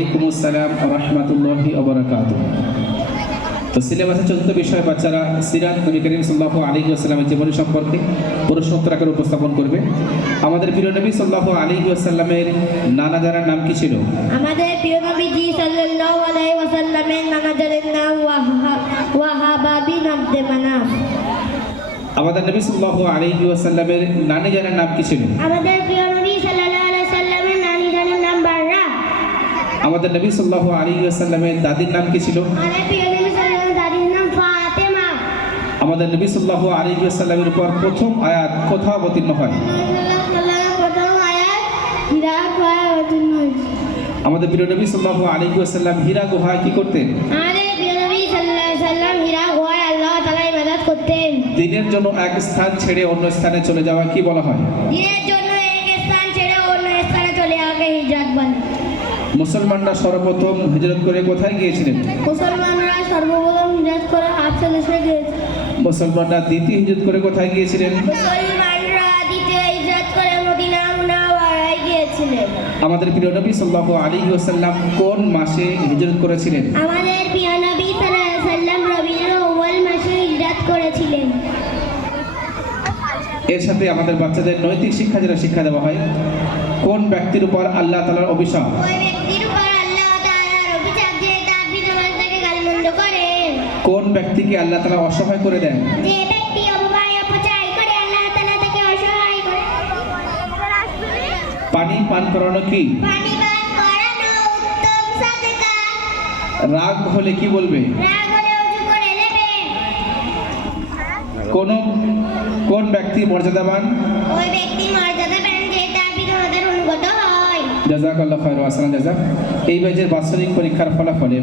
আসসালাম রহমতুল্লাহি অবরাকাত তো সিলেবাসের চতুর্থ বিষয় বাচ্চারা সিরাত নবী করিম সাল্লাহ আলী আসসালামের জীবনী সম্পর্কে প্রশ্নোত্তর আকারে উপস্থাপন করবে। আমাদের প্রিয় নবী সাল্লাহ আলী আসাল্লামের নানা জানার নাম কি ছিল? আমাদের প্রিয় নবীজি সাল্লাল্লাহু আলাইহি ওয়াসাল্লামের নানাজারের নাম ওয়াহা- ওয়াহাবা বিন আব্দে মানাফ। আমাদের নবী সাল্লাহ আলী আসাল্লামের নানি জানার নাম কি ছিল? আমাদের প্রিয় আমাদের নবী সাল্লাহ আলী আসাল্লামের দাদির নাম কি ছিল? আমাদের নবী সাল্লাহ আলী আসাল্লামের উপর প্রথম আয়াত কোথাও অবতীর্ণ হয়? আমাদের প্রিয় নবী সাল্লাহ আলী আসাল্লাম হীরা গুহায় কি করতেন। দিনের জন্য এক স্থান ছেড়ে অন্য স্থানে চলে যাওয়া কি বলা হয়? দিনের জন্য মুসলমানরা সর্বপ্রথম হিজরত করে কোথায় গিয়েছিলেন? মুসলমানরা সর্বপ্রথম হিজরত করে আফসা দেশে গিয়েছে। মুসলমানরা দ্বিতীয় হিজরত করে কোথায় গিয়েছিলেন? মুসলমানরা দ্বিতীয় হিজরত করে মদিনা মুনাওয়ারায় গিয়েছিলেন। আমাদের প্রিয় নবী সাল্লাহ আলী ওসাল্লাম কোন মাসে হিজরত করেছিলেন? আমাদের প্রিয় নবী সাল্লাল্লাহু আলাইহি সাল্লাম রবিউল আউয়াল মাসে হিজরত করেছিলেন। এর সাথে আমাদের বাচ্চাদের নৈতিক শিক্ষা যেটা শিক্ষা দেওয়া হয় কোন ব্যক্তির উপর আল্লাহ তালার অভিশাপ? কোন ব্যক্তিকে আল্লাহ তালা অসহায় করে দেন? পানি পান করানো কি? রাগ হলে কি বলবে? কোন কোন ব্যক্তি মর্যাদাবান? ওই যে তার অনুগত হয়। আসসালাম এই ব্যাচের বাৎসরিক পরীক্ষার ফলাফলে